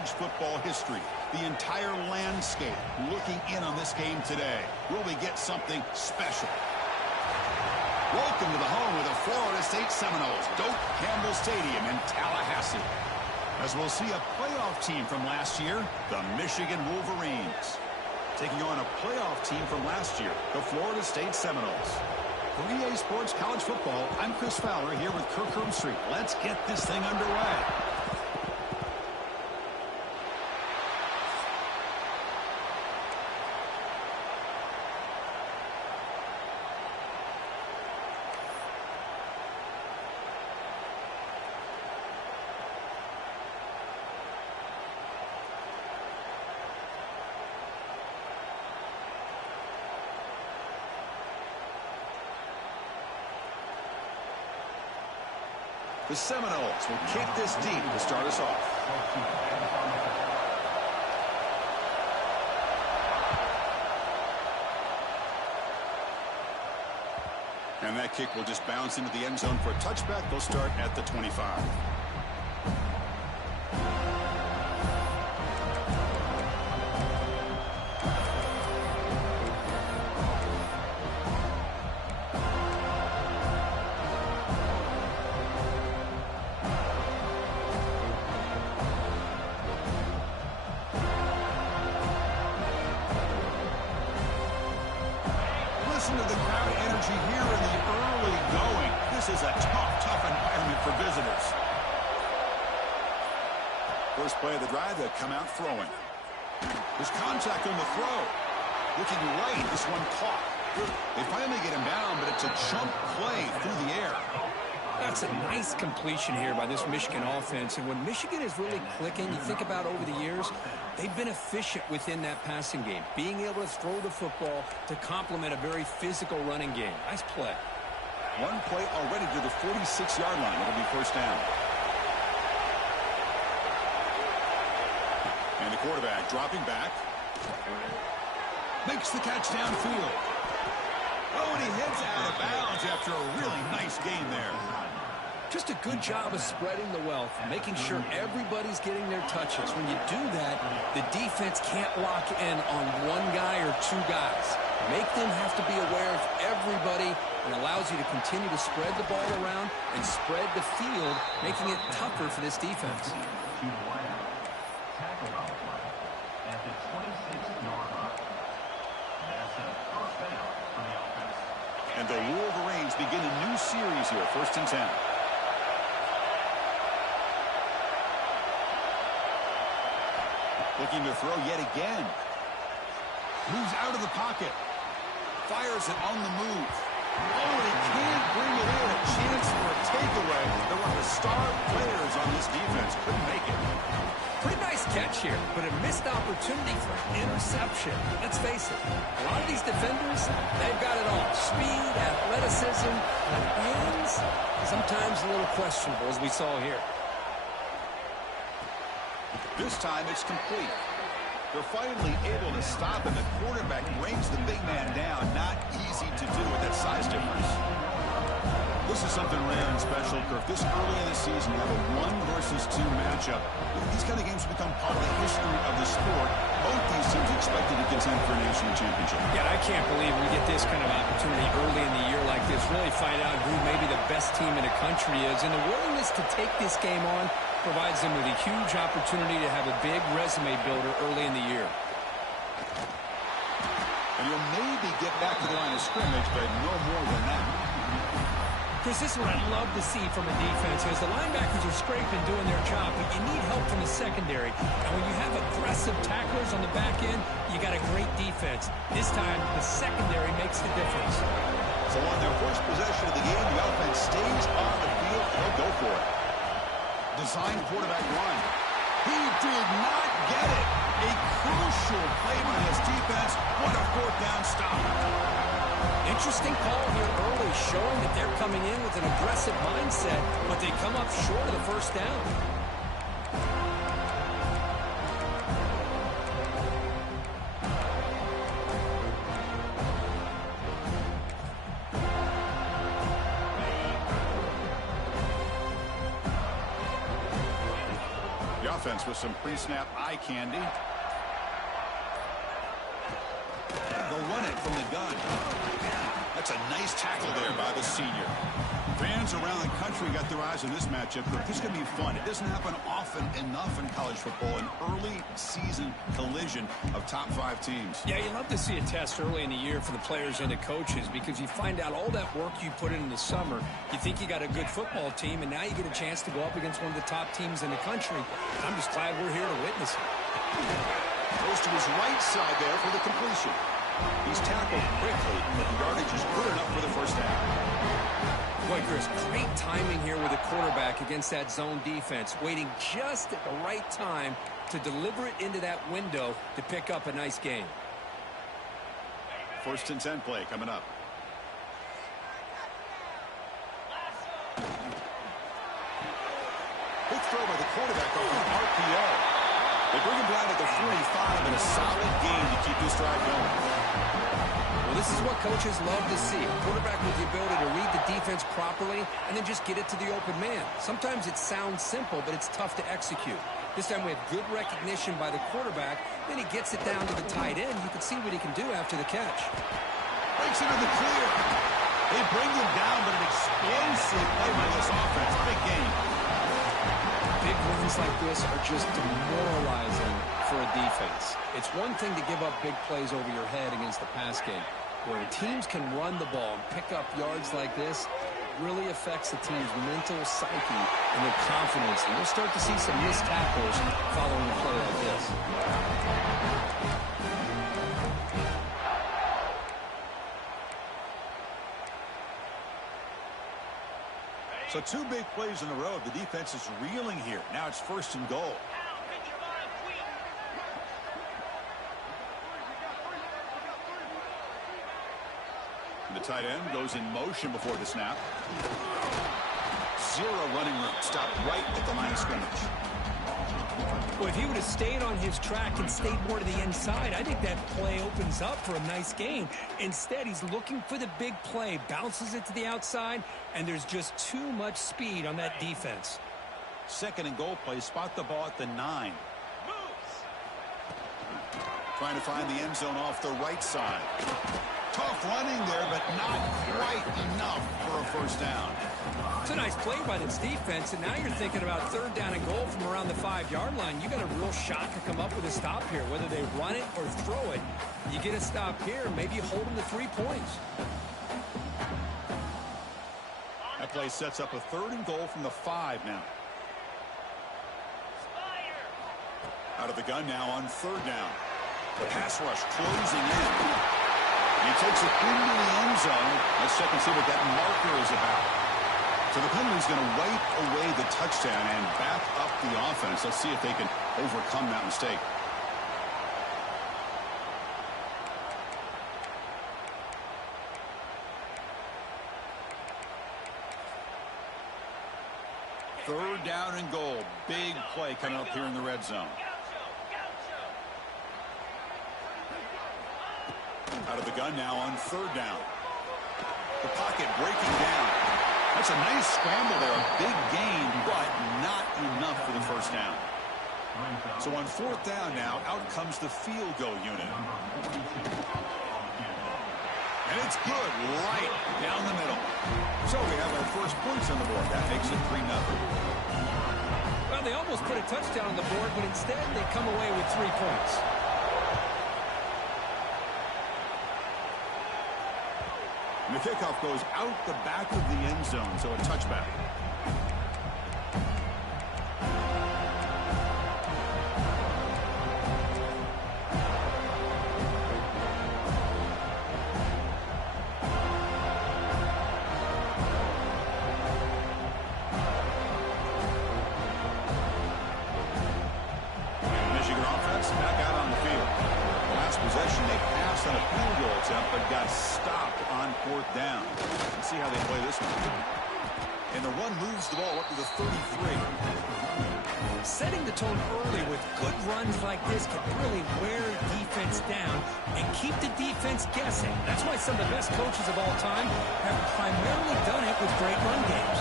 college football history. The entire landscape looking in on this game today. Will we get something special? Welcome to the home of the Florida State Seminoles, Doak Campbell Stadium in Tallahassee. As we'll see a playoff team from last year, the Michigan Wolverines, taking on a playoff team from last year, the Florida State Seminoles. For EA Sports College Football, I'm Chris Fowler here with Kirk Herbstreit. Let's get this thing underway. The Seminoles will kick this deep to start us off. And that kick will just bounce into the end zone for a touchback. They'll start at the 25. Listen to the crowd energy here in the early going. This is a tough environment for visitors. First play of the drive, they come out throwing. There's contact on the throw. Looking right, this one caught. They finally get him down, but it's a chunk play through the air. That's a nice completion here by this Michigan offense. And when Michigan is really clicking, you think about over the years, they've been efficient within that passing game, being able to throw the football to complement a very physical running game. Nice play. One play already to the 46-yard line. It'll be first down. And the quarterback dropping back. Makes the catch downfield. Oh, and he heads out of bounds after a really nice game there. Just a good job of spreading the wealth, making sure everybody's getting their touches. When you do that, the defense can't lock in on one guy or two guys. Make them have to be aware of everybody and allows you to continue to spread the ball around and spread the field, making it tougher for this defense. And the Wolverines begin a new series here, 1st and 10. Looking to throw yet again. Moves out of the pocket. Fires it on the move. Oh, and he can't bring it in. A chance for a takeaway. They're one of the star players on this defense. Couldn't make it. Pretty nice catch here, but a missed opportunity for interception. Let's face it, a lot of these defenders, they've got it all. Speed, athleticism, and hands, sometimes a little questionable, as we saw here. This time it's complete. They're finally able to stop him. The quarterback brings the big man down. Not easy to do with that size difference. This is something rare and special, Kirk. This early in the season, you have a 1-versus-2 matchup. These kind of games become part of the history of the sport. Both these teams expected to contend for a national championship. Yeah, I can't believe we get this kind of opportunity early in the year like this. Really find out who maybe the best team in the country is. And the willingness to take this game on provides them with a huge opportunity to have a big resume builder early in the year. And you'll maybe get back to the line of scrimmage, but no more than that. Chris, this is what I'd love to see from a defense, because the linebackers are scraping, doing their job, but you need help from the secondary. And when you have aggressive tacklers on the back end, you got a great defense. This time, the secondary makes the difference. So on their first possession of the game, the offense stays on the field. They'll go for it. Design quarterback run. He did not get it. A crucial play by his defense. What a 4th down stop. Interesting call here early, showing that they're coming in with an aggressive mindset, but they come up short of the 1st down. offense with some pre-snap eye candy. They'll run it from the gun. That's a nice tackle there by the senior. Fans around the country got their eyes on this matchup, but this is going to be fun. It doesn't happen often enough in college football, an early season collision of top 5 teams. Yeah, you love to see a test early in the year for the players and the coaches because you find out all that work you put in the summer. You think you got a good football team, and now you get a chance to go up against one of the top teams in the country. I'm just glad we're here to witness it. Goes to his right side there for the completion. He's tackled quickly, but the yardage is good enough for the first down. Boy, Chris, great timing here with the quarterback against that zone defense, waiting just at the right time to deliver it into that window to pick up a nice gain. 1st and 10 play coming up. Big throw by the quarterback over the RPO. They bring him down at the 45 and a solid gain to keep this drive going. Well, this is what coaches love to see. A quarterback with the ability to read the defense properly and then just get it to the open man. Sometimes it sounds simple, but it's tough to execute. This time we have good recognition by the quarterback. Then he gets it down to the tight end. You can see what he can do after the catch. Breaks into the clear. They bring him down, but an explosive play by this offense. Big game. Big runs like this are just demoralizing for a defense. It's one thing to give up big plays over your head against the pass game. Where teams can run the ball and pick up yards like this, it really affects the team's mental psyche and their confidence. And you'll start to see some missed tackles following a play like this. So 2 big plays in a row. The defense is reeling here. Now it's 1st and goal. And the tight end goes in motion before the snap. 0 running room. Stopped right at the line of scrimmage. Well, if he would have stayed on his track and stayed more to the inside, I think that play opens up for a nice gain. Instead, he's looking for the big play, bounces it to the outside, and there's just too much speed on that defense. 2nd and goal play. Spot the ball at the 9. Trying to find the end zone off the right side. Tough running there, but not quite enough for a first down. It's a nice play by this defense, and now you're thinking about 3rd down and goal from around the 5-yard line. You got a real shot to come up with a stop here, whether they run it or throw it. You get a stop here, maybe you hold them to 3 points. That play sets up a 3rd and goal from the 5 now. Out of the gun now on 3rd down. The pass rush closing in. He takes it into the end zone. Let's check and see what that marker is about. So the penalty's going to wipe away the touchdown and back up the offense. Let's see if they can overcome that mistake. Third down and goal. Big play coming up here in the red zone. Out of the gun now on 3rd down. The pocket breaking down. That's a nice scramble there. A big gain, but not enough for the first down. So on 4th down now, out comes the field goal unit. And it's good right down the middle. So we have our first points on the board. That makes it 3-0. Well, they almost put a touchdown on the board, but instead they come away with 3 points. And the kickoff goes out the back of the end zone, so a touchback. Michigan offense back out on the field. Last possession, they passed on a field goal attempt, but got stopped on 4th down. Let's see how they play this one. And the run moves the ball up to the 33. Setting the tone early with good runs like this can really wear defense down and keep the defense guessing. That's why some of the best coaches of all time have primarily done it with great run games.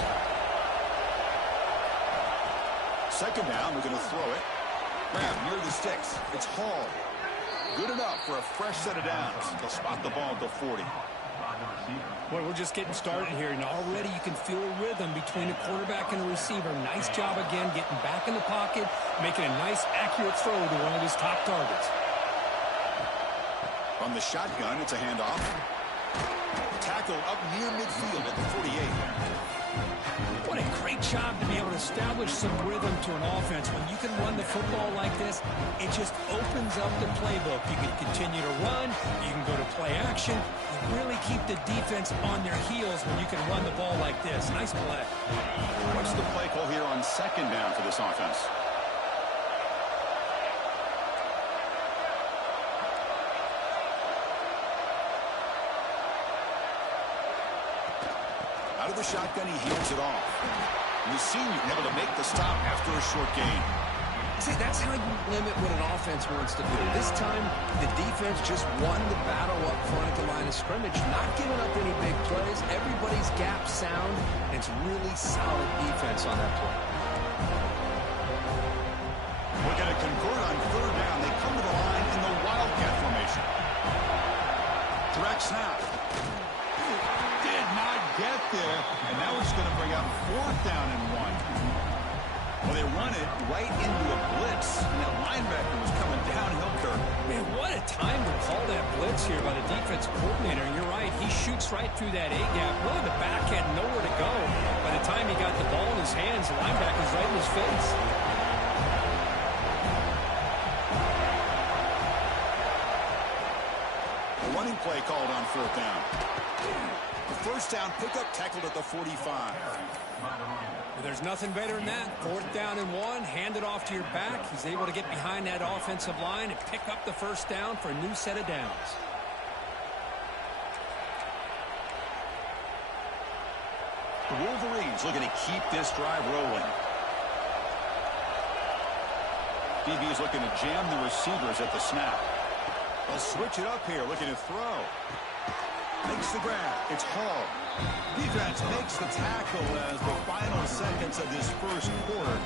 second down, we're going to throw it. Grab near the sticks. It's Hall. Good enough for a fresh set of downs. They'll spot the ball at the 40. Boy, we're just getting started here, and already you can feel a rhythm between the quarterback and the receiver. Nice job again getting back in the pocket, making a nice, accurate throw to one of his top targets. From the shotgun, it's a handoff. Tackle up near midfield at the 48. What a great job to be able to establish some rhythm to an offense. When you can run the football like this, it just opens up the playbook. You can continue to run. You can go to play action. You really keep the defense on their heels when you can run the ball like this. Nice play. What's the play call here on second down for this offense? Out of the shotgun, he hands it off. And the senior able to make the stop after a short gain. See, that's how you limit what an offense wants to do. This time, the defense just won the battle up front at the line of scrimmage, not giving up any big plays. Everybody's gap sound, and it's really solid defense on that play. We're going to convert on third down. They come to the line in the Wildcat formation. Direct snap. Did not get there, and now we're just going to bring up fourth down and 1. Well, they run it right into a blitz, and that linebacker was coming downhill, Kirk. Man, what a time to call that blitz here by the defense coordinator. And you're right, he shoots right through that A-gap. Really, the back had nowhere to go. By the time he got the ball in his hands, the linebacker's right in his face. A running play called on fourth down. The first down pickup tackled at the 45. There's nothing better than that. Fourth down and 1, hand it off to your back. He's able to get behind that offensive line and pick up the first down for a new set of downs. The Wolverines looking to keep this drive rolling. DB is looking to jam the receivers at the snap. They'll switch it up here, looking to throw. Makes the grab. It's Hall. Defense makes the tackle as the final seconds of this first quarter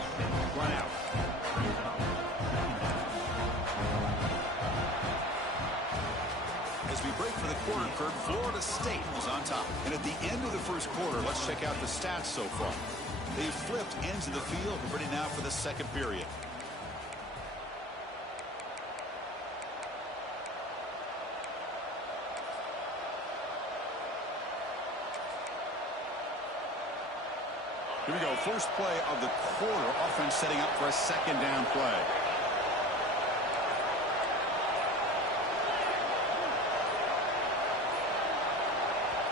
run out. As we break for the quarter, Kirk, Florida State was on top. And at the end of the first quarter, let's check out the stats so far. They've flipped ends of the field. We're ready now for the second period. Here we go. First play of the quarter. Offense setting up for a second down play.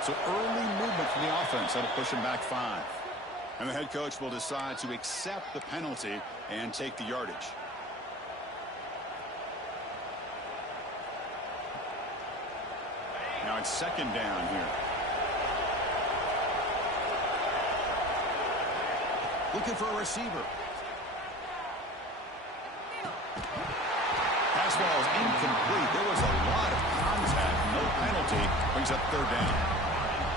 So early movement from the offense. That'll push him back 5. And the head coach will decide to accept the penalty and take the yardage. Now it's second down here. Looking for a receiver. Pass ball is incomplete. There was a lot of contact. No penalty. Brings up third down.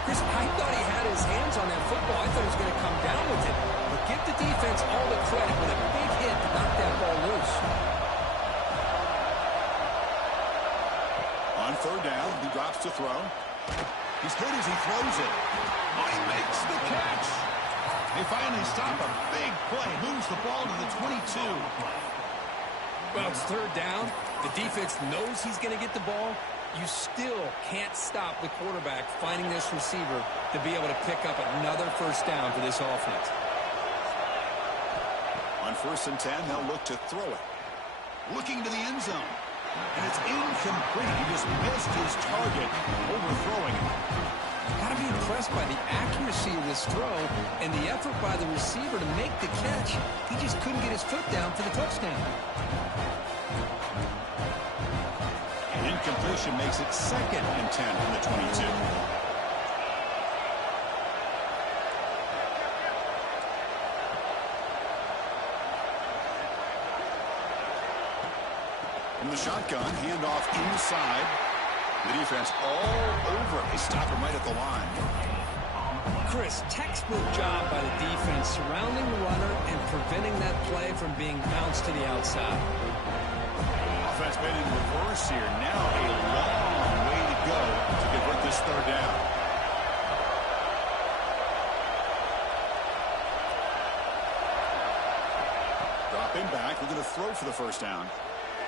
Chris, I thought he had his hands on that football. I thought he was going to come down with it. But give the defense all the credit with a big hit to knock that ball loose. On third down, he drops to throw. He's hit as he throws it. Oh, he makes the catch. They finally stop a big play. Moves the ball to the 22. Well, it's third down. The defense knows he's going to get the ball. You still can't stop the quarterback finding this receiver to be able to pick up another first down for this offense. On 1st and 10, they'll look to throw it. Looking to the end zone. And it's incomplete. He just missed his target, overthrowing it. Got to be impressed by the accuracy of this throw and the effort by the receiver to make the catch. He just couldn't get his foot down for the touchdown. Incompletion makes it 2nd and 10 from the 22. From the shotgun, handoff inside. The defense all over it. They stop him right at the line. Chris, textbook job by the defense surrounding the runner and preventing that play from being bounced to the outside. Offense been in reverse here. Now a long way to go to convert this third down. Dropping back. We're going to throw for the first down.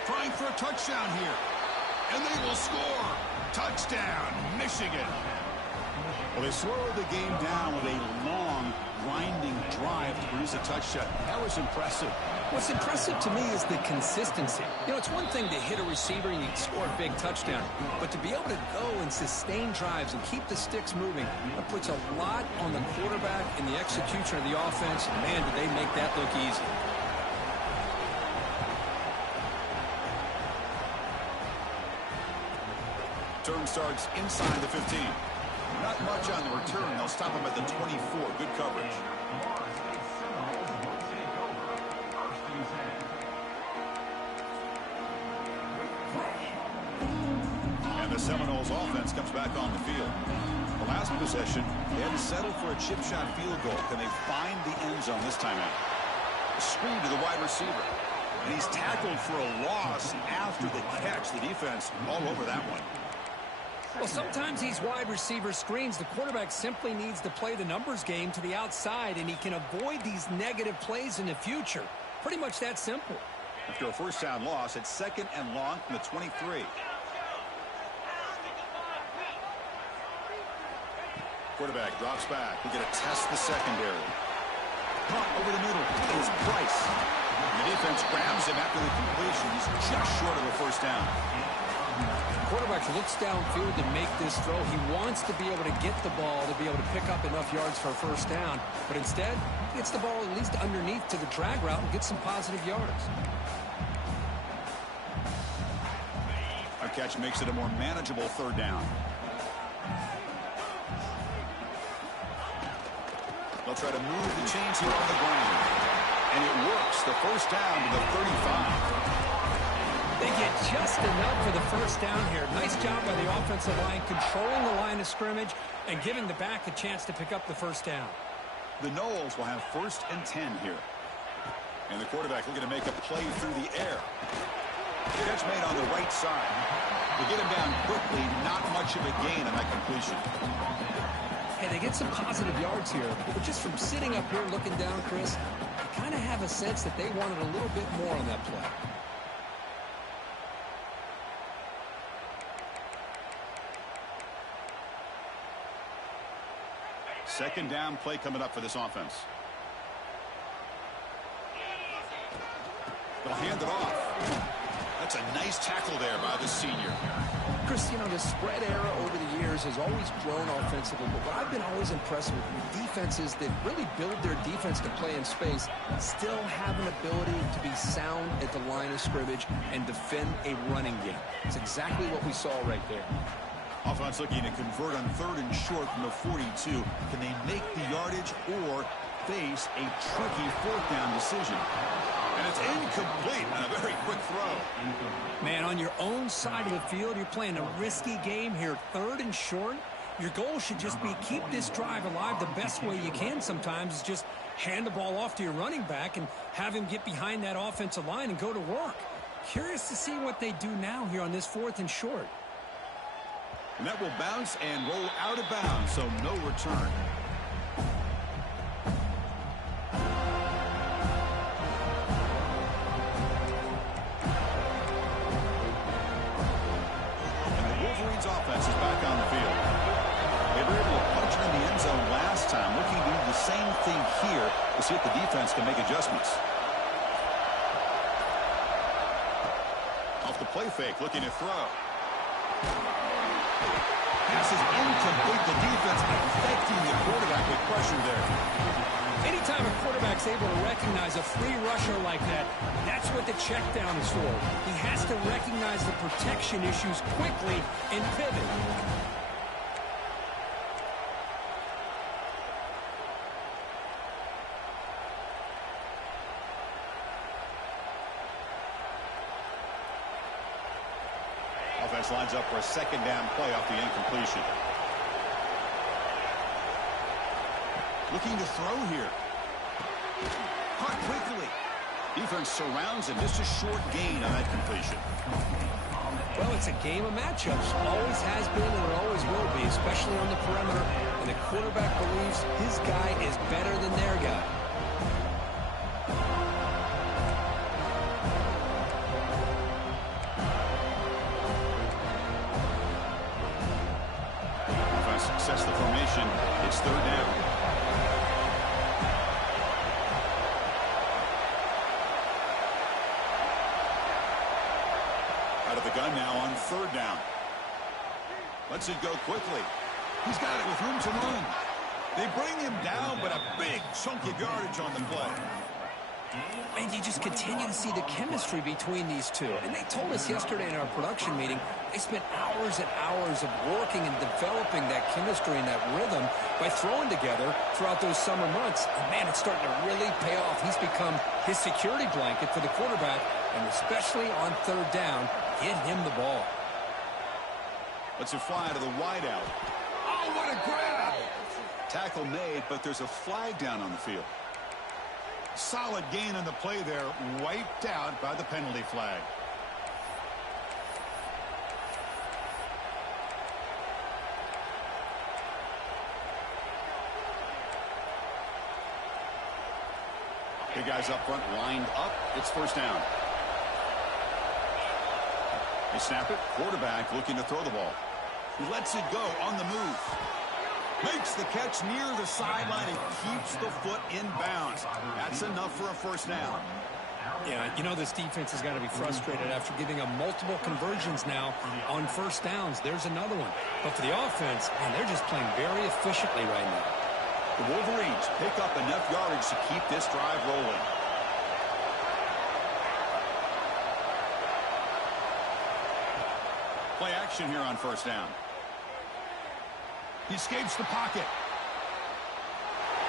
Trying for a touchdown here. And they will score. Touchdown, Michigan. Well, they slowed the game down with a long, grinding drive to produce a touchdown. That was impressive. What's impressive to me is the consistency. You know, it's one thing to hit a receiver and you score a big touchdown, but to be able to go and sustain drives and keep the sticks moving, that puts a lot on the quarterback and the execution of the offense. Man, did they make that look easy. Turn starts inside the 15. Not much on the return. They'll stop him at the 24. Good coverage. And the Seminoles offense comes back on the field. The last possession, they had to settle for a chip shot field goal. Can they find the end zone this time out? A screen to the wide receiver. And he's tackled for a loss after the catch. The defense all over that one. Well, sometimes these wide receiver screens, the quarterback simply needs to play the numbers game to the outside, and he can avoid these negative plays in the future. Pretty much that simple. After a first down loss, it's 2nd and long from the 23. Quarterback drops back. We're going to test the secondary. Caught over the middle is Price. And the defense grabs him after the completion. He's just short of a first down. Quarterback looks downfield to make this throw. He wants to be able to get the ball to be able to pick up enough yards for a first down. But instead, he gets the ball at least underneath to the drag route and gets some positive yards. A catch makes it a more manageable third down. They'll try to move the chains here on the ground. And it works. The first down to the 35. They get just enough for the first down here. Nice job by the offensive line, controlling the line of scrimmage and giving the back a chance to pick up the first down. The Noles will have 1st and 10 here. And the quarterback looking to make a play through the air. Catch made on the right side. They get him down quickly. Not much of a gain on that completion. Hey, they get some positive yards here. But just from sitting up here looking down, Chris, you kind of have a sense that they wanted a little bit more on that play. 2nd down play coming up for this offense. They'll hand it off. That's a nice tackle there by the senior. Chris, you know, the spread era over the years has always grown offensively, but what I've been always impressed with defenses that really build their defense to play in space still have an ability to be sound at the line of scrimmage and defend a running game. It's exactly what we saw right there. Offense looking to convert on 3rd and short from the 42. Can they make the yardage or face a tricky 4th down decision? And it's incomplete on a very quick throw. Man, on your own side of the field, you're playing a risky game here. 3rd and short. Your goal should just be keep this drive alive the best way you can sometimes is just hand the ball off to your running back and have him get behind that offensive line and go to work. Curious to see what they do now here on this 4th and short. And that will bounce and roll out of bounds, so no return. And the Wolverines offense is back on the field. They were able to punch it in the end zone last time, looking to do the same thing here to see if the defense can make adjustments. Off the play fake, looking to throw. Pass is incomplete. The defense affecting the quarterback with pressure there. Anytime a quarterback's able to recognize a free rusher like that, that's what the check down is for. He has to recognize the protection issues quickly and pivot. Offense lines up for a 2nd down play off the incompletion. Looking to throw here. Caught quickly. Defense surrounds him. Just a short gain on that completion. Well, it's a game of matchups. Always has been and it always will be, especially on the perimeter. And the quarterback believes his guy is better than their guy. If I success the formation, it's third down. Out of the gun now on third down. Lets it go quickly. He's got it with room to run. They bring him down, but a big chunk of yardage on the play. And you just continue to see the chemistry between these two. And they told us yesterday in our production meeting, they spent hours and hours of working and developing that chemistry and that rhythm by throwing together throughout those summer months. And man, it's starting to really pay off. He's become his security blanket for the quarterback, and especially on third down, get him the ball. Lets it fly to the wideout. Oh, what a grab! Tackle made, but there's a flag down on the field. Solid gain on the play there, wiped out by the penalty flag. Big guys up front lined up. It's first down. They snap it. Quarterback looking to throw the ball. He lets it go on the move. Makes the catch near the sideline and keeps the foot in bounds. That's enough for a first down. Yeah, you know this defense has got to be frustrated after giving them multiple conversions now on first downs. There's another one. But for the offense, man, they're just playing very efficiently right now. The Wolverines pick up enough yardage to keep this drive rolling. Play action here on first down. He escapes the pocket.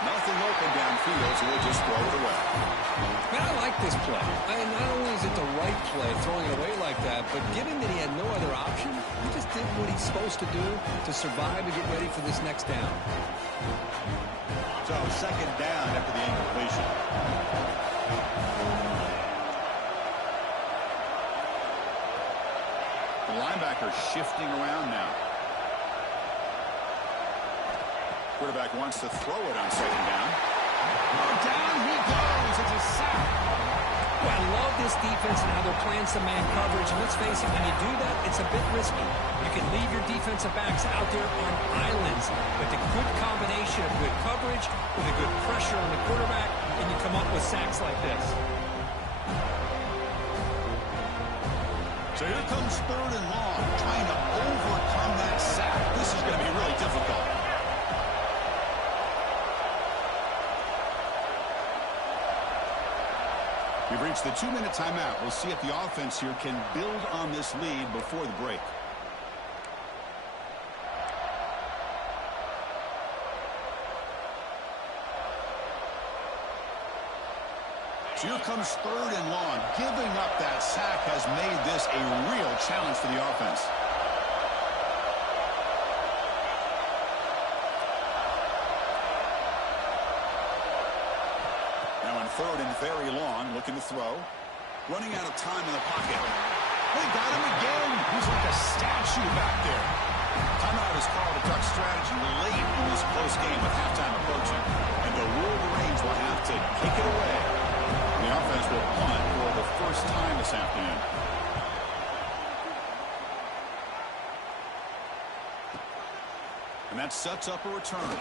Nothing open downfield, so we'll just throw it away. Man, I like this play. And not only is it the right play, throwing it away like that, but given that he had no other option, he just did what he's supposed to do to survive and get ready for this next down. So, second down after the incompletion. The linebacker shifting around now. Quarterback wants to throw it on second down. Oh, down he goes. It's a sack. Well, I love this defense and how they're playing some man coverage. And let's face it, when you do that, it's a bit risky. You can leave your defensive backs out there on islands. But the good combination of good coverage with a good pressure on the quarterback, and you come up with sacks like this. So here comes third and long, trying to overcome that sack. This is going to be really difficult. We've reached the 2-minute timeout. We'll see if the offense here can build on this lead before the break. So here comes third and long. Giving up that sack has made this a real challenge for the offense. Third and very long, looking to throw. Running out of time in the pocket. They got him again. He's like a statue back there. Timeout is called a duck strategy late in this close game with halftime approaching. And the Wolverines will have to kick it away. The offense will punt for the first time this afternoon. And that sets up a return.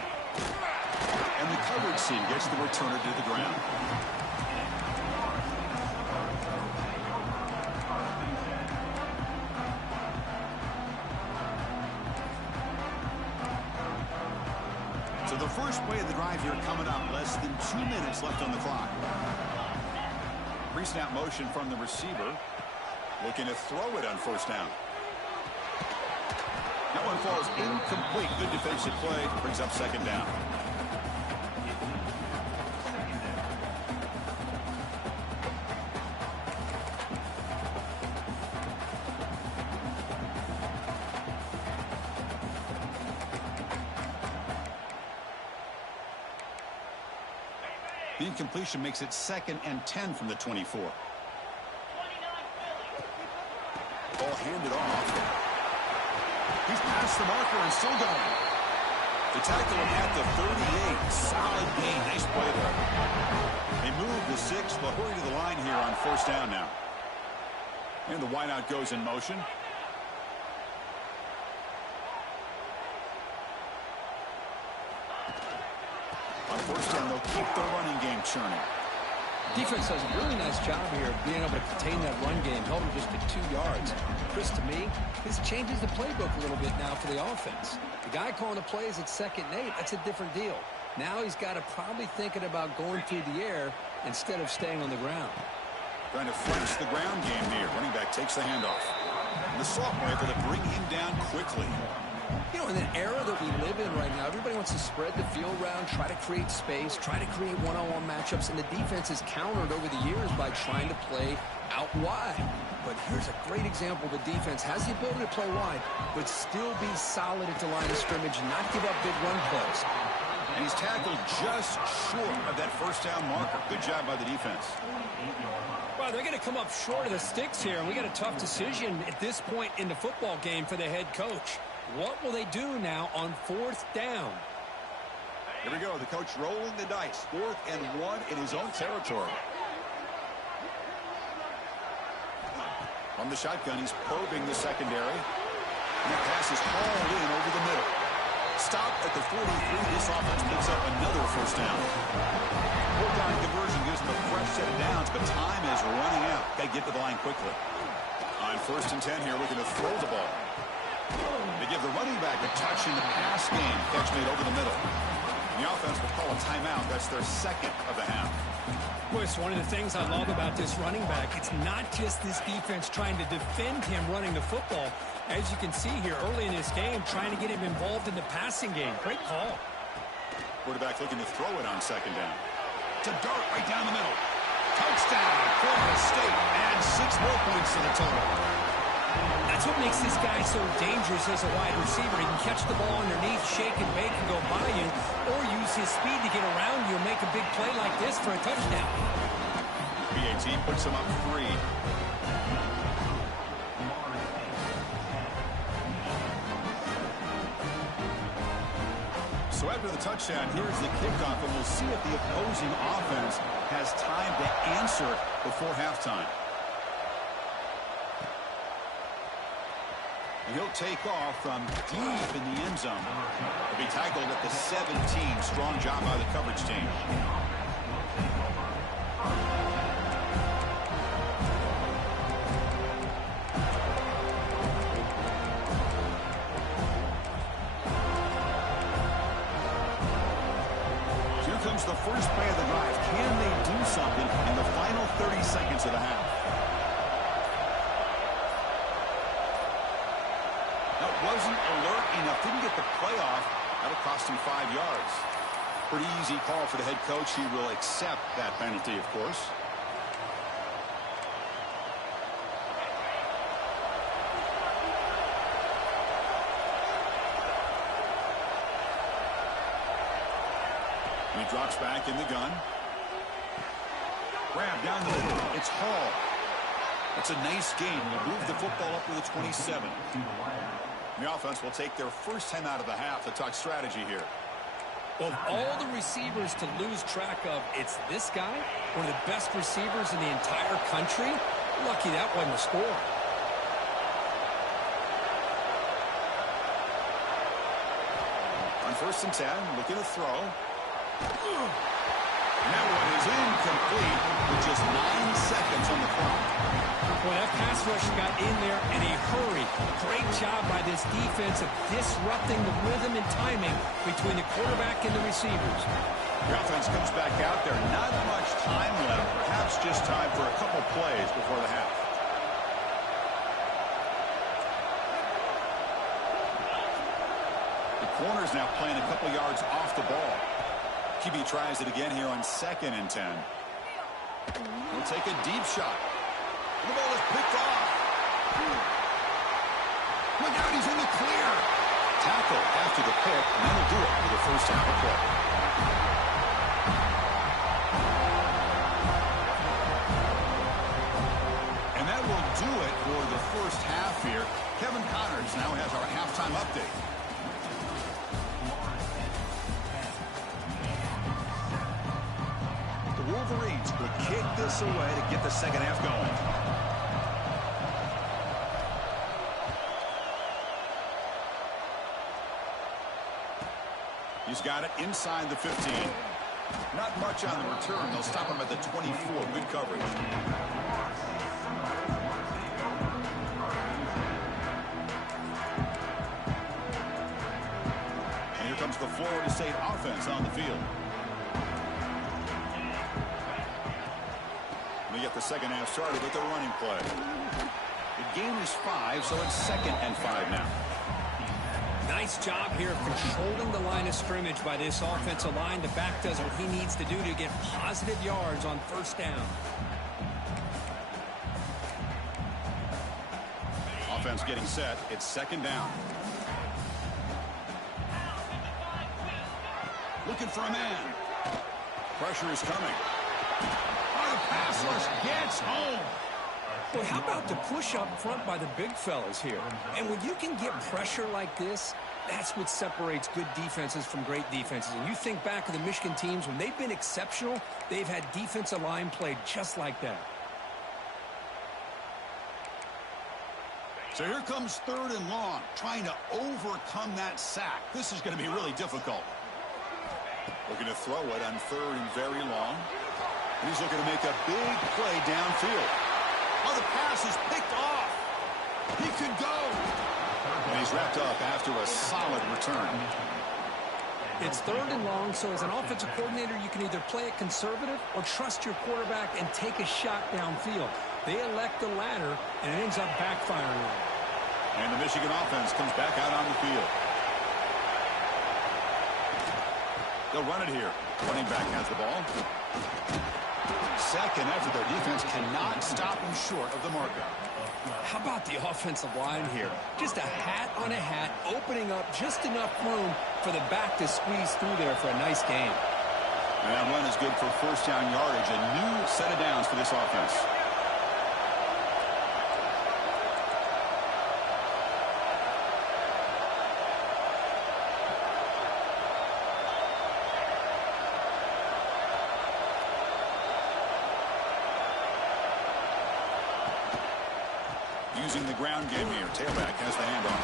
And the coverage team gets the returner to the ground. So the first play of the drive here coming up. Less than 2 minutes left on the clock. Pre-snap motion from the receiver. Looking to throw it on first down. That one falls incomplete. Good defensive play. Brings up second down. The incompletion makes it 2nd and 10 from the 24. Ball handed off. He's past the marker and still going. The tackle at the 38. Solid gain. Nice play there. They move the 6. They'll hurry to the line here on 1st down now. And the wideout goes in motion. On 1st down, they'll keep the running game churning. Defense does a really nice job here of being able to contain that run game, held him just to 2 yards. Chris, to me, this changes the playbook a little bit now for the offense. The guy calling the plays at 2nd and 8, that's a different deal. Now he's got to probably thinking about going through the air instead of staying on the ground. Trying to flex the ground game here. Running back takes the handoff. The sophomore able to bring him down quickly. You know, in the era that we live in right now, everybody wants to spread the field around, try to create space, try to create one-on-one matchups, and the defense is countered over the years by trying to play out wide. But here's a great example. The defense has the ability to play wide, but still be solid at the line of scrimmage, not give up big run plays. And he's tackled just short of that 1st down marker. Good job by the defense. Well, they're going to come up short of the sticks here, and we got a tough decision at this point in the football game for the head coach. What will they do now on 4th down? Here we go. The coach rolling the dice. 4th and 1 in his own territory. On the shotgun, he's probing the secondary. And the pass is hauled in over the middle. Stop at the 43. This offense picks up another 1st down. 4th down conversion gives them a fresh set of downs, but time is running out. Got to get to the line quickly. On 1st and 10 here, looking to throw the ball. They give the running back a touch in the pass game. Catch made over the middle. And the offense will call a timeout. That's their 2nd of the half. Boy, it's one of the things I love about this running back. It's not just this defense trying to defend him running the football. As you can see here early in this game, trying to get him involved in the passing game. Great call. Quarterback looking to throw it on 2nd down. To dart right down the middle. Touchdown, Florida State. And 6 more points to the total. That's what makes this guy so dangerous as a wide receiver. He can catch the ball underneath, shake and bake, and go by you, or use his speed to get around you and make a big play like this for a touchdown. BAT puts him up 3. So after the touchdown, here's the kickoff, and we'll see if the opposing offense has time to answer before halftime. He'll take off from deep in the end zone. He'll be tackled at the 17. Strong job by the coverage team. Here comes the first play of the drive. Can they do something in the final 30 seconds of the half? Wasn't alert enough, didn't get the play off. That'll cost him 5 yards. Pretty easy call for the head coach. He will accept that penalty, of course. He drops back in the gun. Grab down the middle. It's Hall. That's a nice gain. We'll move the football up to the 27. The offense will take their first 10 out of the half to talk strategy here. Of all the receivers to lose track of, it's this guy, one of the best receivers in the entire country. Lucky that wasn't a score. On 1st and 10, looking to throw. And that one is incomplete with just 9 seconds on the clock. Boy, that pass rush got in there in a hurry. Great job by this defense of disrupting the rhythm and timing between the quarterback and the receivers. The offense comes back out there. Not much time left. Perhaps just time for a couple plays before the half. The corner's now playing a couple yards off the ball. QB tries it again here on 2nd and 10. He'll take a deep shot. The ball is picked off. Look out, he's in the clear. Tackle after the pick, and that'll do it for the first half of play. first half here. Kevin Connors now has our halftime update. The Wolverines will kick this away to get the second half going. He's got it inside the 15. Not much on the return. They'll stop him at the 24. Good coverage. And here comes the Florida State offense on the field. We get the second half started with the running play. The game is 5, so it's 2nd and 5 now. Nice job here of controlling the line of scrimmage by this offensive line. The back does what he needs to do to get positive yards on first down. Offense getting set. It's 2nd down. Looking for a man. Pressure is coming. Oh, the pass rush gets home. Well, how about the push up front by the big fellas here? And when you can get pressure like this, that's what separates good defenses from great defenses. And you think back to the Michigan teams, when they've been exceptional, they've had defensive line played just like that. So here comes 3rd and long, trying to overcome that sack. This is going to be really difficult. Looking to throw it on 3rd and very long. He's looking to make a big play downfield. Oh, the pass is picked off. He could go. And he's wrapped up after a solid return. It's 3rd and long, so as an offensive coordinator, you can either play it conservative or trust your quarterback and take a shot downfield. They elect the latter, and it ends up backfiring on them. And the Michigan offense comes back out on the field. They'll run it here. Running back has the ball. Second after their defense cannot stop him short of the marker. How about the offensive line here? Just a hat on a hat, opening up just enough room for the back to squeeze through there for a nice gain. And that run is good for first down yardage. A new set of downs for this offense. Using the ground game here. Tailback has the handoff.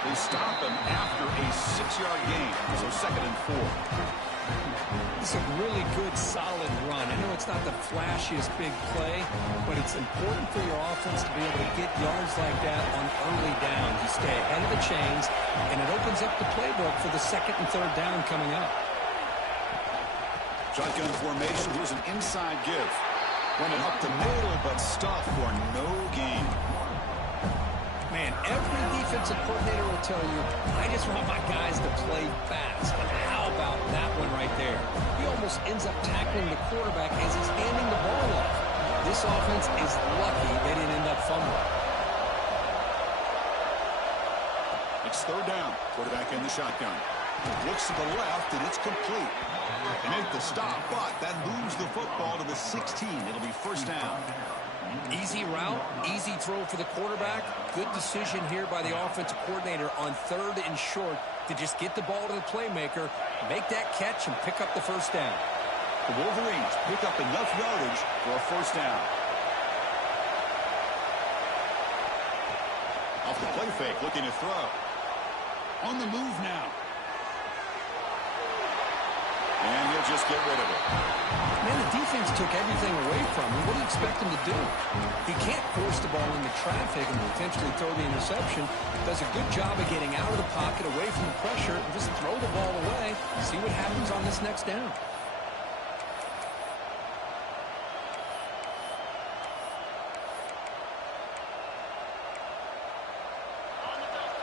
They stop him after a 6-yard gain. So 2nd and 4. It's a really good, solid run. I know it's not the flashiest big play, but it's important for your offense to be able to get yards like that on early downs. You stay ahead of the chains, and it opens up the playbook for the 2nd and 3rd down coming up. Shotgun formation. Here's an inside give. Running up the middle, but stuffed for no gain. Man, every defensive coordinator will tell you, I just want my guys to play fast. But how about that one right there? He almost ends up tackling the quarterback as he's handing the ball off. This offense is lucky they didn't end up fumbling. It's 3rd down. Quarterback in the shotgun. Looks to the left, and it's complete. They make the stop, but that moves the football to the 16. It'll be first down. Easy route, easy throw for the quarterback. Good decision here by the offensive coordinator on 3rd and short to just get the ball to the playmaker, make that catch, and pick up the first down. The Wolverines pick up enough yardage for a first down. Off the play fake, looking to throw. On the move now. And he'll just get rid of it. Man, the defense took everything away from him. What do you expect him to do? He can't force the ball into traffic and potentially throw the interception. Does a good job of getting out of the pocket, away from the pressure, and just throw the ball away. See what happens on this next down.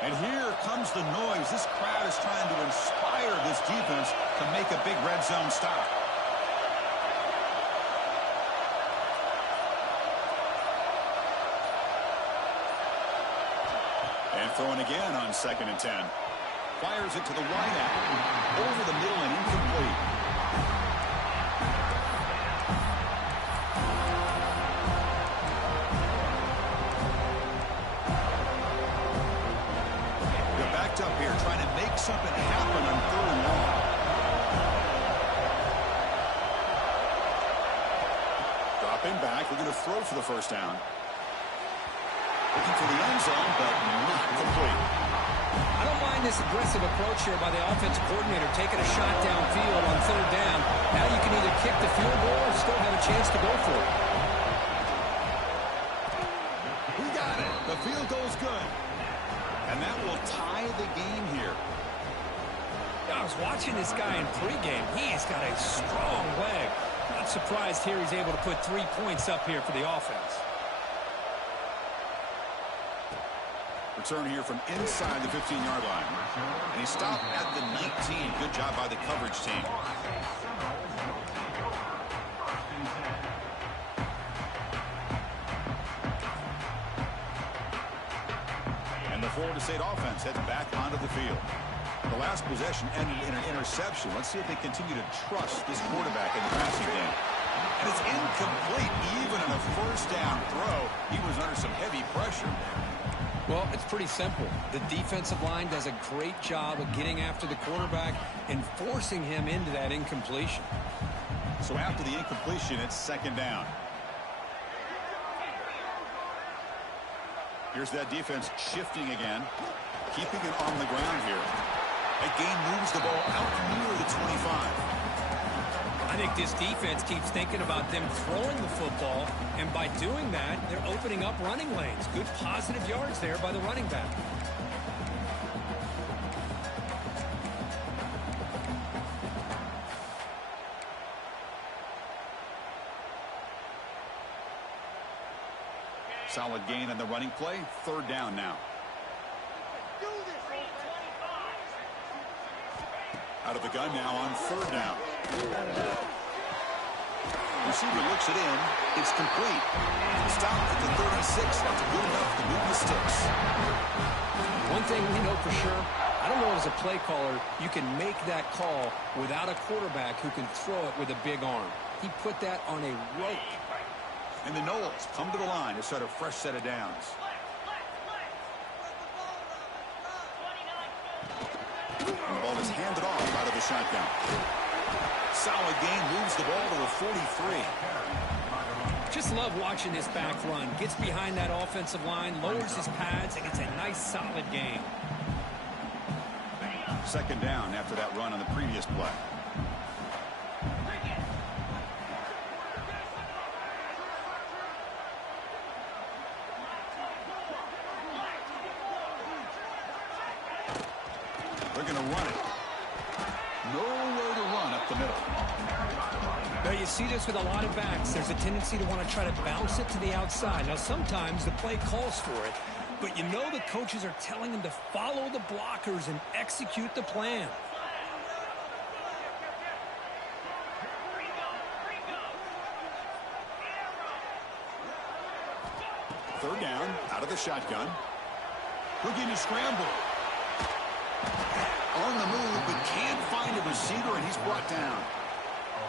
And here comes the noise. This crowd is trying to inspire this defense to make a big red zone stop. And throwing again on 2nd and 10. Fires it to the wide out. Over the middle and incomplete. trying to make something happen on 3rd and long. Dropping back. We're going to throw for the first down. Looking for the end zone, but not complete. I don't mind this aggressive approach here by the offensive coordinator, taking a shot downfield on 3rd down. Now you can either kick the field goal or still have a chance to go for it. We got it. The field goal's good. And that will tie the game here. I was watching this guy in pregame. He's got a strong leg. Not surprised here he's able to put 3 points up here for the offense. Return here from inside the 15-yard line. And he stopped at the 19. Good job by the coverage team. And the Florida State offense heads back onto the field. The last possession ended in an interception. Let's see if they continue to trust this quarterback in the passing game. And it's incomplete. Even on a first down throw, he was under some heavy pressure. Well, it's pretty simple. The defensive line does a great job of getting after the quarterback and forcing him into that incompletion. So after the incompletion, it's 2nd down. Here's that defense shifting again, keeping it on the ground here. That gain moves the ball out near the 25. I think this defense keeps thinking about them throwing the football, and by doing that, they're opening up running lanes. Good positive yards there by the running back. Solid gain on the running play. 3rd down now. Out of the gun now on 3rd down. Receiver looks it in. It's complete. Stop at the 36. That's good enough to move the sticks. One thing we know for sure, I don't know as a play caller, you can make that call without a quarterback who can throw it with a big arm. He put that on a rope. And the Noles come to the line to start a fresh set of downs. And the ball is handed off out of the shotgun. Solid gain, moves the ball to the 43. Just love watching this back run. Gets behind that offensive line, lowers his pads, and gets a nice solid gain. 2nd down after that run on the previous play. They're going to run it. Nowhere to run up the middle. Now you see this with a lot of backs. There's a tendency to want to try to bounce it to the outside. Now sometimes the play calls for it, but you know the coaches are telling them to follow the blockers and execute the plan. Third down, out of the shotgun. Looking to scramble. On the move, but can't find a receiver, and he's brought down.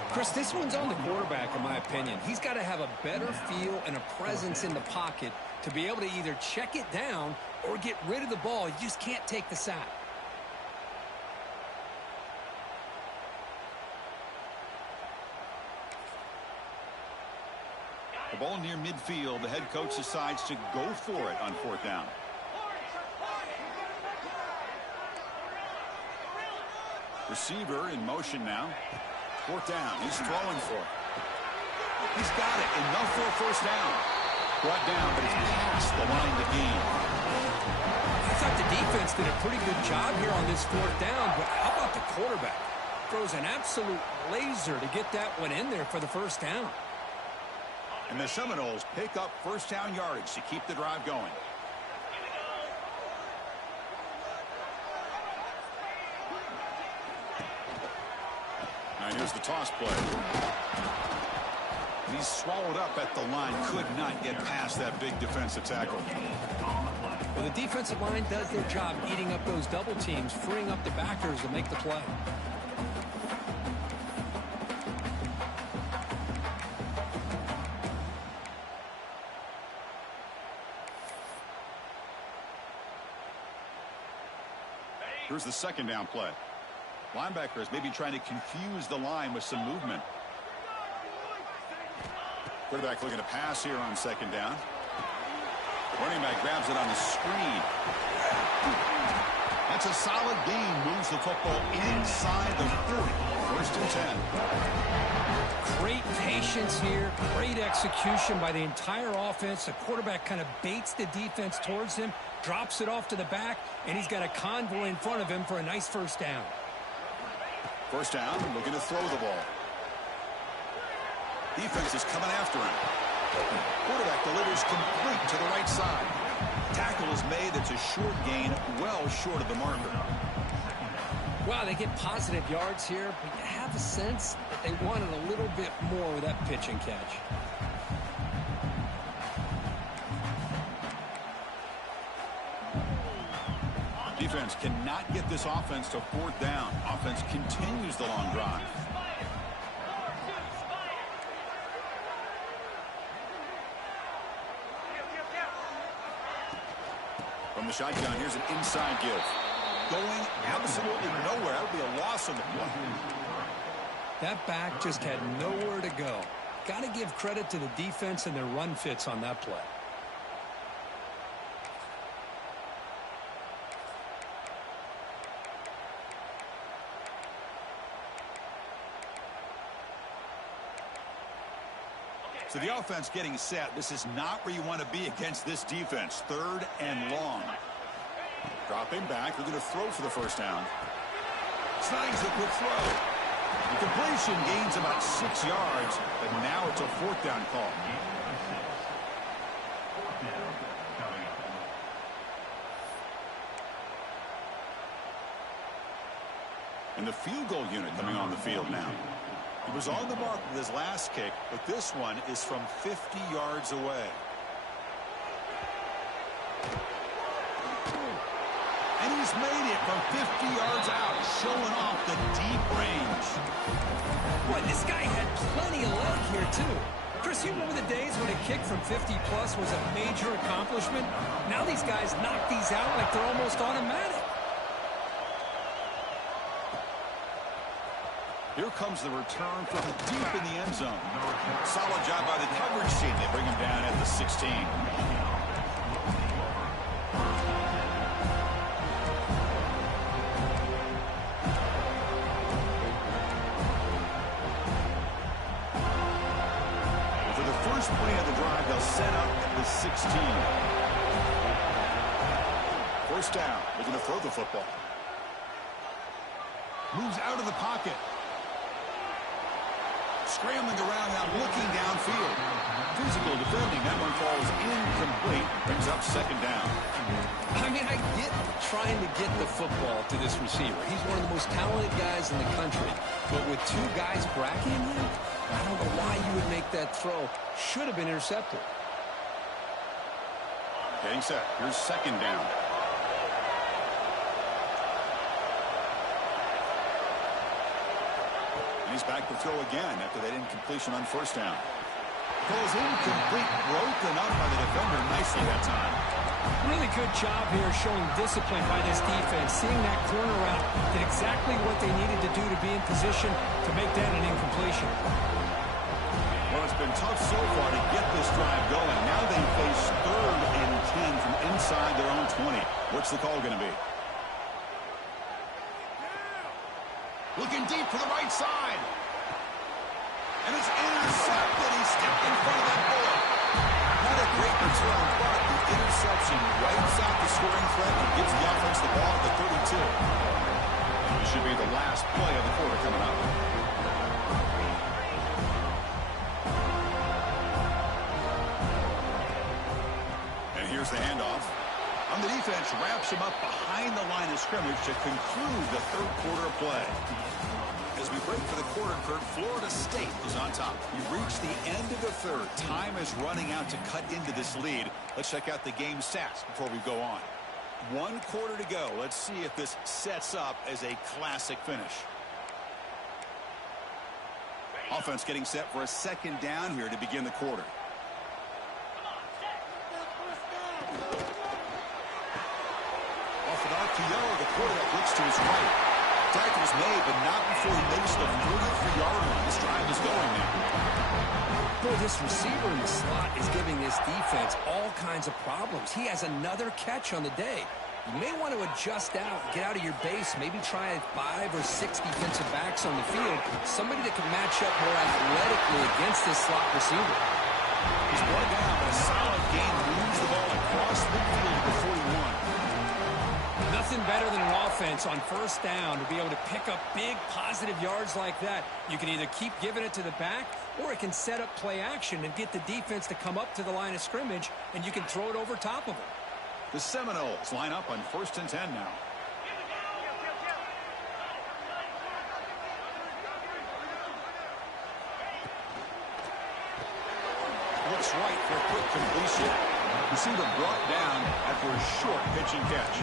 Chris, this one's on the quarterback, in my opinion. He's got to have a better feel and a presence in the pocket to be able to either check it down or get rid of the ball. You just can't take the sack. The ball near midfield. The head coach decides to go for it on 4th down. Receiver in motion now. 4th down. He's throwing for it. He's got it. Enough for a first down. Brought down, but it's past the line to gain. I thought the defense did a pretty good job here on this 4th down, but how about the quarterback? Throws an absolute laser to get that one in there for the first down. And the Seminoles pick up first down yardage to keep the drive going. And here's the toss play. And he's swallowed up at the line. Could not get past that big defensive tackle. Well, the defensive line does their job eating up those double teams, freeing up the backers to make the play. Here's the second down play. Linebackers maybe trying to confuse the line with some movement. Quarterback looking to pass here on second down. Running back grabs it on the screen. That's a solid gain. Moves the football inside the 40. First and 10. Great patience here. Great execution by the entire offense. The quarterback kind of baits the defense towards him, drops it off to the back, and he's got a convoy in front of him for a nice first down. First down, looking to throw the ball. Defense is coming after him. Quarterback delivers complete to the right side. Tackle is made. It's a short gain, well short of the marker. Wow, they get positive yards here, but you have a sense that they wanted a little bit more with that pitch and catch. Defense cannot get this offense to fourth down. Offense continues the long drive. From the shotgun, here's an inside give. Going absolutely nowhere. That would be a loss on the play. That back just had nowhere to go. Got to give credit to the defense and their run fits on that play. So the offense getting set. This is not where you want to be against this defense. Third and long. Dropping back. They're going to throw for the first down. Snags the quick throw. The completion gains about 6 yards, but now it's a fourth down call. And the field goal unit coming on the field now. He was on the mark with his last kick, but this one is from 50 yards away. And he's made it from 50 yards out, showing off the deep range. Boy, this guy had plenty of leg here, too. Chris, you remember the days when a kick from 50-plus was a major accomplishment? Now these guys knock these out like they're almost automatic. Here comes the return from deep in the end zone. Solid job by the coverage team. They bring him down at the 16. For the first play of the drive, they'll set up at the 16. First down. Looking to throw the football. Moves out of the pocket. Scrambling around now, looking downfield. Physical defending. That one falls incomplete. Brings up second down. I mean, I get trying to get the football to this receiver. He's one of the most talented guys in the country. But with two guys bracketing him, I don't know why you would make that throw. Should have been intercepted. Getting set. Here's second down. He's back to throw again after that incompletion on first down. Goes incomplete, broken up by the defender nicely that time. Really good job here showing discipline by this defense. Seeing that corner route, did exactly what they needed to do to be in position to make that an incompletion. Well, it's been tough so far to get this drive going. Now they face 3rd and 10 from inside their own 20. What's the call going to be? Looking deep for the right side. And it's intercepted. He stepped in front of that bullet. Not a great return, but the interception wipes out the scoring threat and gives the offense the ball at the 32. This should be the last play of the quarter coming up. And here's the handoff. On the defense, wraps him up behind the line of scrimmage to conclude the third quarter of play. As we break for the quarter, Kurt, Florida State is on top. We've reached the end of the third. Time is running out to cut into this lead. Let's check out the game stats before we go on. 1 quarter to go. Let's see if this sets up as a classic finish. Offense getting set for a second down here to begin the quarter. RPO. The quarterback looks to his right. Tackle is made, but not before he makes the 43-yard line. This drive is going now. Boy, this receiver in the slot is giving this defense all kinds of problems. He has another catch on the day. You may want to adjust out, get out of your base, maybe try 5 or 6 defensive backs on the field, somebody that can match up more athletically against this slot receiver. He's brought down, but a solid gain moves the ball across midfield to the 41. Nothing better than an offense on first down to be able to pick up big positive yards like that. You can either keep giving it to the back, or it can set up play action and get the defense to come up to the line of scrimmage, and you can throw it over top of them. The Seminoles line up on 1st and 10 now. Looks right for a quick completion. Receiver brought down after a short pitch and catch.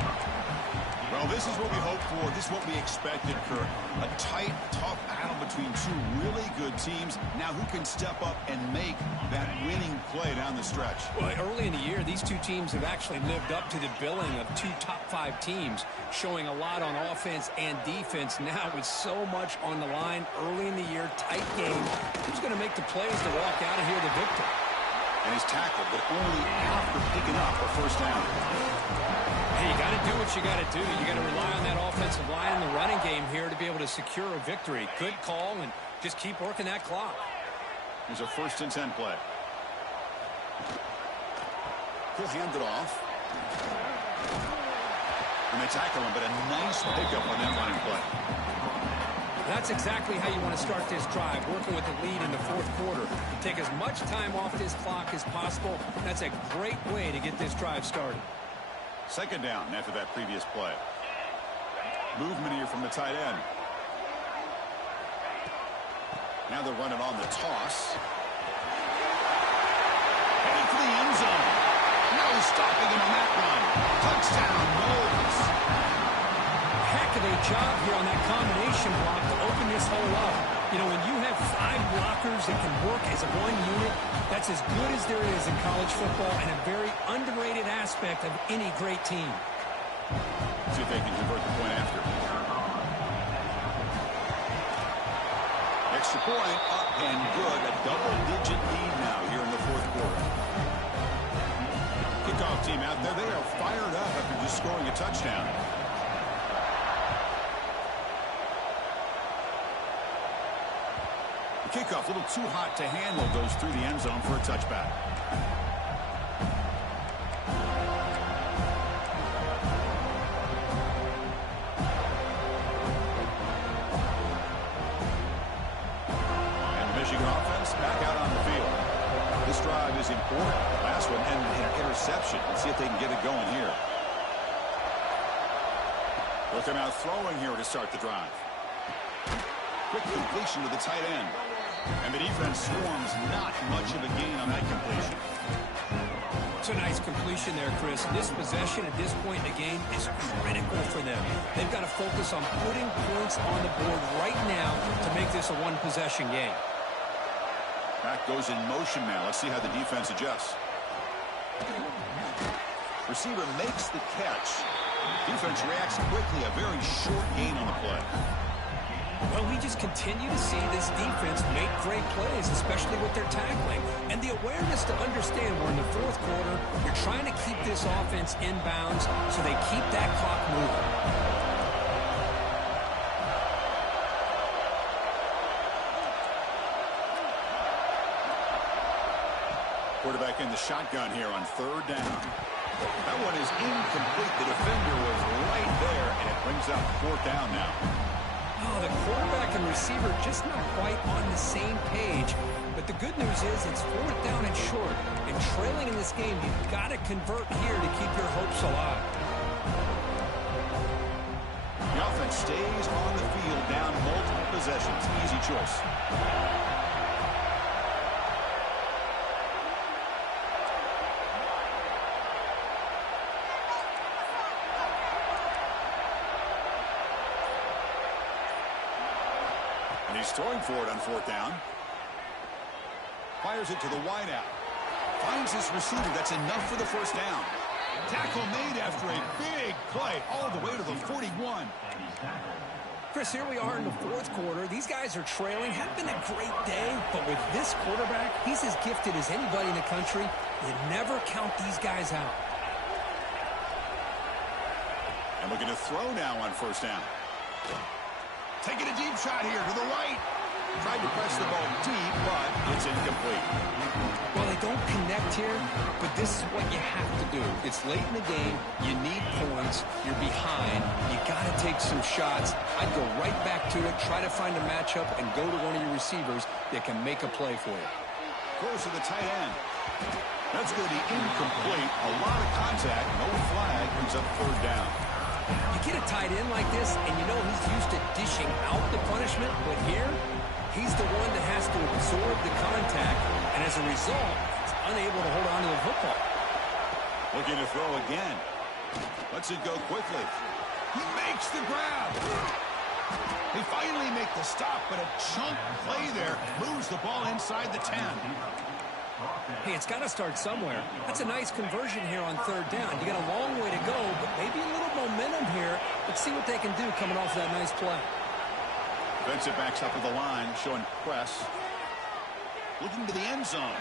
Well, this is what we hoped for. This is what we expected, Kurt. A tight, tough battle between two really good teams. Now who can step up and make that winning play down the stretch? Well, early in the year, these two teams have actually lived up to the billing of 2 top-5 teams, showing a lot on offense and defense. Now with so much on the line early in the year, tight game, who's going to make the plays to walk out of here the victor? And he's tackled, but only after picking up a first down. Hey, you got to do what you got to do. You got to rely on that offensive line in the running game here to be able to secure a victory. Good call, and just keep working that clock. Here's a 1st and 10 play. He'll hand it off. And they tackle him, but a nice pickup on that running play. That's exactly how you want to start this drive, working with the lead in the 4th quarter. Take as much time off this clock as possible. That's a great way to get this drive started. 2nd down after that previous play. Movement here from the tight end. Now they're running on the toss. Heading for the end zone. No stopping him on that run. Touchdown, Knowles. Heck of a job here on that combination block to open this hole up. You know, when you have 5 blockers that can work as one unit, that's as good as there is in college football and a very underrated aspect of any great team. See if they can convert the point after. Extra point up and good. A double-digit lead now here in the 4th quarter. Kickoff team out there. They are fired up after just scoring a touchdown. The kickoff a little too hot to handle, goes through the end zone for a touchback. And Michigan offense back out on the field. This drive is important. Last one ended in an interception. Let's see if they can get it going here. They'll come out throwing here to start the drive. Quick completion to the tight end. And the defense swarms, not much of a gain on that completion. It's a nice completion there, Chris. This possession at this point in the game is critical for them. They've got to focus on putting points on the board right now to make this a one-possession game. Back goes in motion now. Let's see how the defense adjusts. Receiver makes the catch. Defense reacts quickly. A very short gain on the play. Well, we just continue to see this defense make great plays, especially with their tackling. And the awareness to understand we're in the 4th quarter, you're trying to keep this offense in bounds so they keep that clock moving. Quarterback in the shotgun here on 3rd down. That one is incomplete. The defender was right there, and it brings up 4th down now. Oh, the quarterback and receiver just not quite on the same page. But the good news is it's 4th down and short. And trailing in this game, you've got to convert here to keep your hopes alive. The offense stays on the field down multiple possessions. Easy choice. He's throwing for it on 4th down. Fires it to the wideout. Finds his receiver. That's enough for the first down. Tackle made after a big play all the way to the 41. Chris, here we are in the fourth quarter. These guys are trailing. Had been a great day, but with this quarterback, he's as gifted as anybody in the country. You never count these guys out. And looking to throw now on first down. Taking a deep shot here to the right. Tried to press the ball deep, but it's incomplete. Well, they don't connect here, but this is what you have to do. It's late in the game. You need points. You're behind. You got to take some shots. I'd go right back to it, try to find a matchup, and go to one of your receivers that can make a play for you. Goes to the tight end. That's going to be incomplete. A lot of contact. No flag. Brings up third down. You get a tight end like this, and you know he's used to dishing out the punishment, but here, he's the one that has to absorb the contact, and as a result, he's unable to hold on to the football. Looking to throw again. Lets it go quickly. He makes the grab. They finally make the stop, but a chunk play there moves the ball inside the 10. Hey, it's got to start somewhere. That's a nice conversion here on third down. You got a long way to go, but maybe a little momentum here. Let's see what they can do coming off that nice play. Defensive backs up to the line, showing press. Looking to the end zone.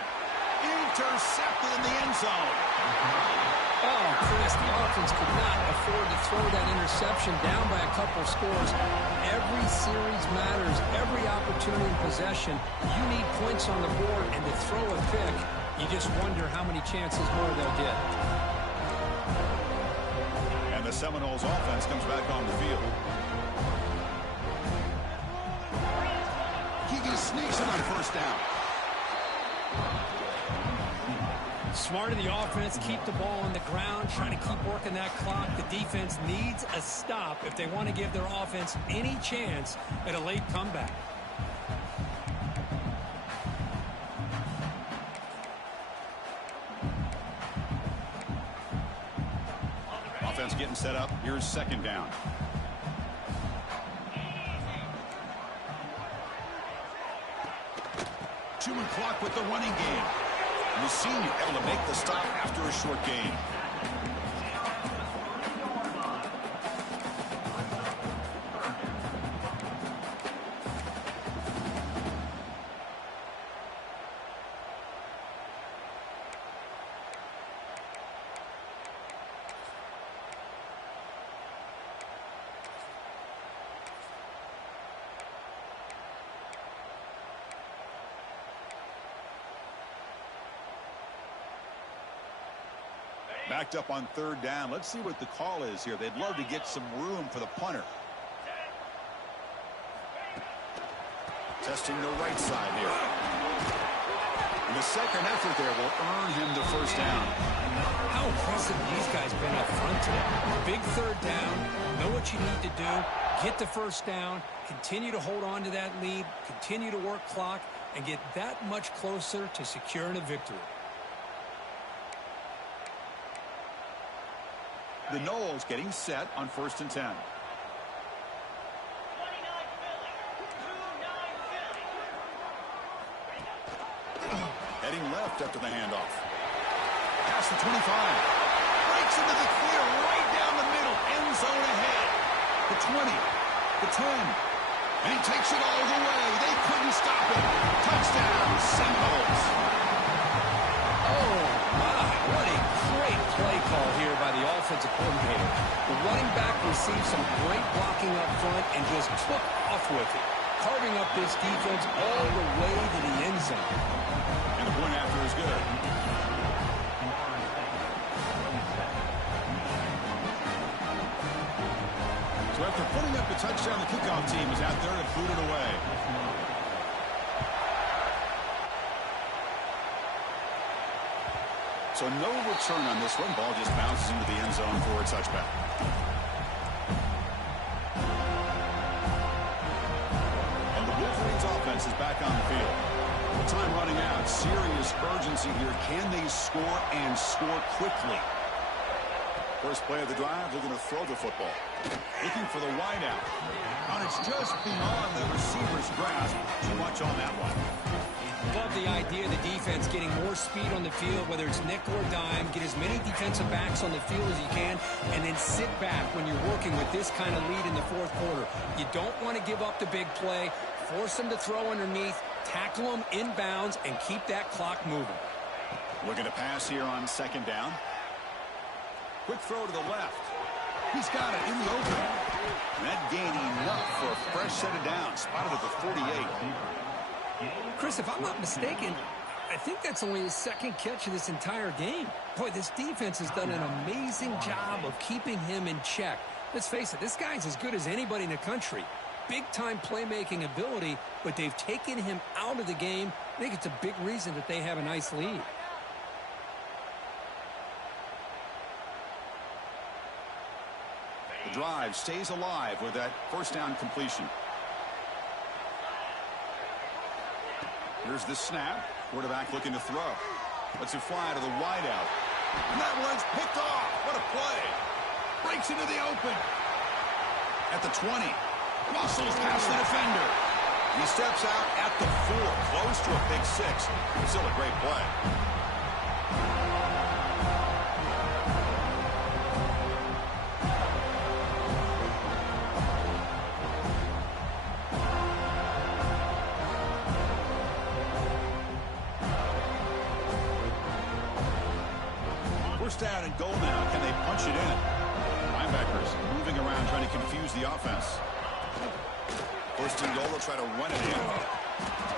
Intercepted in the end zone. Oh, Chris, the offense could not afford to throw that interception down by a couple scores. Every series matters. Every opportunity in possession. You need points on the board, and to throw a pick, you just wonder how many chances more they'll get. And the Seminoles offense comes back on the field. He sneaks it on first down. Smart of the offense, keep the ball on the ground, trying to keep working that clock. The defense needs a stop if they want to give their offense any chance at a late comeback. Offense getting set up. Here's second down. Chewing clock with the running game. And the senior able to make the stop after a short gain. Backed up on third down. Let's see what the call is here. They'd love to get some room for the punter. Testing the right side here. And the second effort there will earn him the first down. How impressive these guys been up front today. Big third down. Know what you need to do. Get the first down. Continue to hold on to that lead. Continue to work clock. And get that much closer to securing a victory. The Noles getting set on 1st and 10. Heading left after the handoff. Past the 25. Breaks into the clear right down the middle. End zone ahead. The 20. The 10. And he takes it all the way. They couldn't stop him. Touchdown, Seminoles. Oh, my. What a great play call here by the offensive coordinator. The running back received some great blocking up front and just took off with it, carving up this defense all the way to the end zone. And the point after is good. So after putting up a touchdown, the kickoff team is out there to boot it away. So no return on this one. Ball just bounces into the end zone for a touchback. And the Wolverines offense is back on the field. With time running out, serious urgency here. Can they score and score quickly? First play of the drive, they're going to throw the football. Looking for the wideout. And it's just beyond the receiver's grasp. Too much on that one. love the idea of the defense getting more speed on the field, whether it's nickel or dime, get as many defensive backs on the field as you can, and then sit back when you're working with this kind of lead in the fourth quarter. You don't want to give up the big play, force them to throw underneath, tackle them inbounds, and keep that clock moving. Looking to pass here on second down. Quick throw to the left. He's got it in the open. And that gain enough for a fresh set of downs. Spotted at the 48. Chris, if I'm not mistaken, I think that's only his second catch of this entire game. Boy, this defense has done an amazing job of keeping him in check. Let's face it, this guy's as good as anybody in the country. Big-time playmaking ability, but they've taken him out of the game. I think it's a big reason that they have a nice lead. The drive stays alive with that first down completion. Here's the snap. Quarterback looking to throw. Lets it fly to the wideout. And that one's picked off. What a play. Breaks into the open. At the 20. Muscles past the defender. He steps out at the 4. Close to a big 6. Still a great play. First down and goal now. Can they punch it in? Linebackers moving around trying to confuse the offense. First and goal, they'll try to run it in.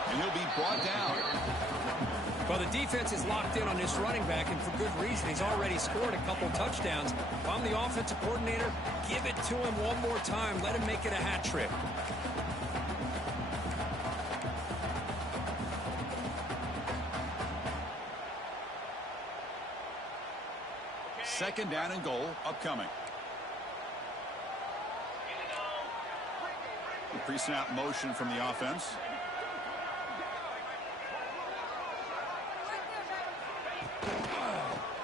And he'll be brought down. Well, the defense is locked in on this running back, and for good reason. He's already scored a couple touchdowns. If I'm the offensive coordinator, give it to him one more time. Let him make it a hat trick. Second down and goal upcoming. Pre-snap motion from the offense.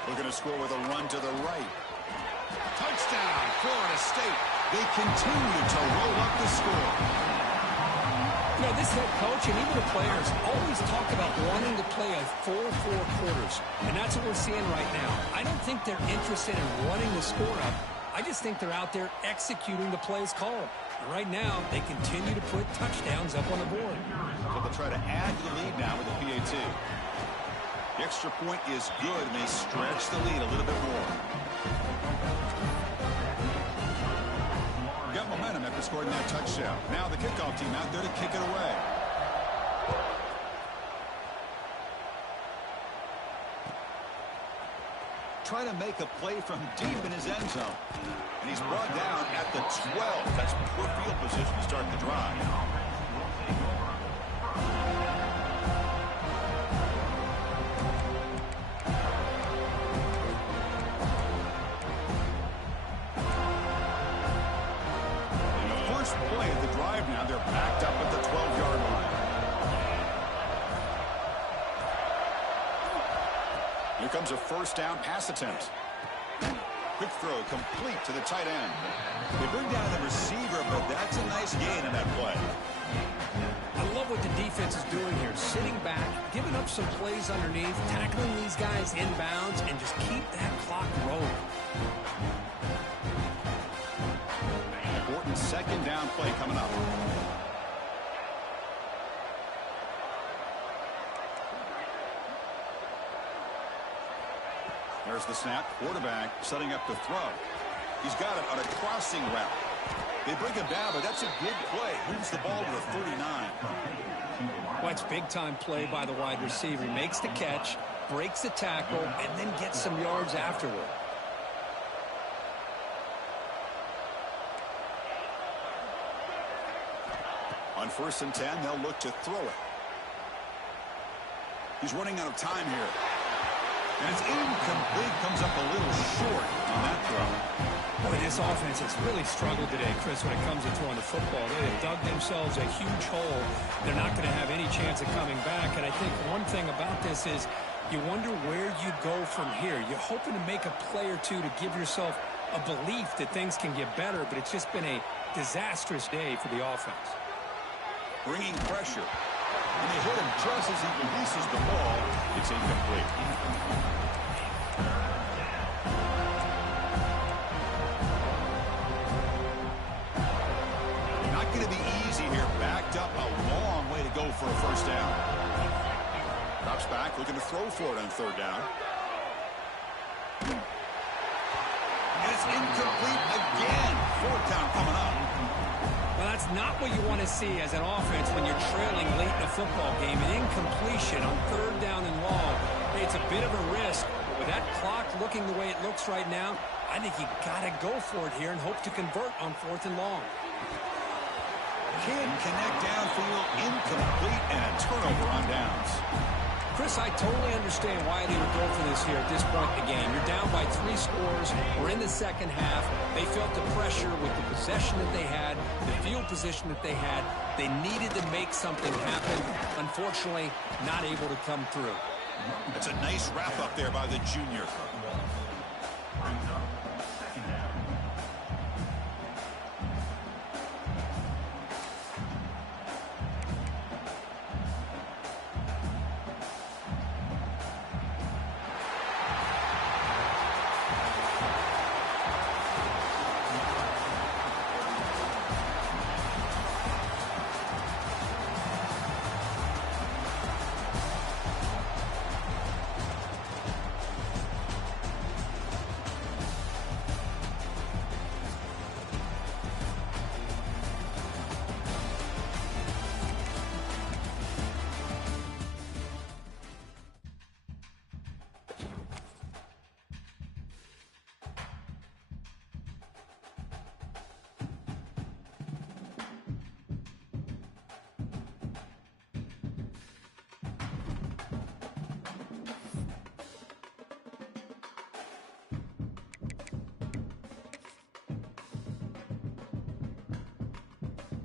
Looking to score with a run to the right. Touchdown, Florida State. They continue to roll up the score. You know, this head coach and even the players always talk about wanting to play a full 4 quarters. And that's what we're seeing right now. I don't think they're interested in running the score up. I just think they're out there executing the plays called. And right now, they continue to put touchdowns up on the board. So they'll try to add to the lead now with the PAT. The extra point is good, and they stretch the lead a little bit more. Got momentum after scoring that touchdown. Now the kickoff team out there to kick it away. Trying to make a play from deep in his end zone. And he's brought down at the 12. That's poor field position to start the drive. In the first play of the drive now, they're backed up at the 12-yard line. Here comes a first down pass attempt. Quick throw complete to the tight end. They bring down the receiver, but that's a nice gain in that play. I love what the defense is doing here. Sitting back, giving up some plays underneath, tackling these guys inbounds, and just keep that clock rolling. Important second down play coming up. There's the snap. Quarterback setting up to throw. He's got it on a crossing route. They bring him down, but that's a good play. Moves the ball to the 39. Well, it's big-time play by the wide receiver. He makes the catch, breaks the tackle, and then gets some yards afterward. On 1st and 10, they'll look to throw it. He's running out of time here. And it's incomplete. Comes up a little short on that throw. Boy, this offense has really struggled today, Chris, when it comes to throwing the football. They have dug themselves a huge hole. They're not going to have any chance of coming back. And I think one thing about this is you wonder where you go from here. You're hoping to make a play or two to give yourself a belief that things can get better, but it's just been a disastrous day for the offense. Bringing pressure. And they hit him just as he releases the ball. It's incomplete. Not going to be easy here. Backed up a long way to go for a first down. Drops back, looking to throw for it on third down. And it's incomplete again. Fourth down coming up. Well, that's not what you want to see as an offense when you're trailing late in a football game. An incompletion on third down and long. It's a bit of a risk. But with that clock looking the way it looks right now, I think you got to go for it here and hope to convert on fourth and long. Can't connect downfield, incomplete, and a turnover on downs. Chris, I totally understand why they would go for this here at this point in the game. You're down by 3 scores. We're in the second half. They felt the pressure with the possession that they had, the field position that they had. They needed to make something happen. Unfortunately, not able to come through. That's a nice wrap up there by the junior.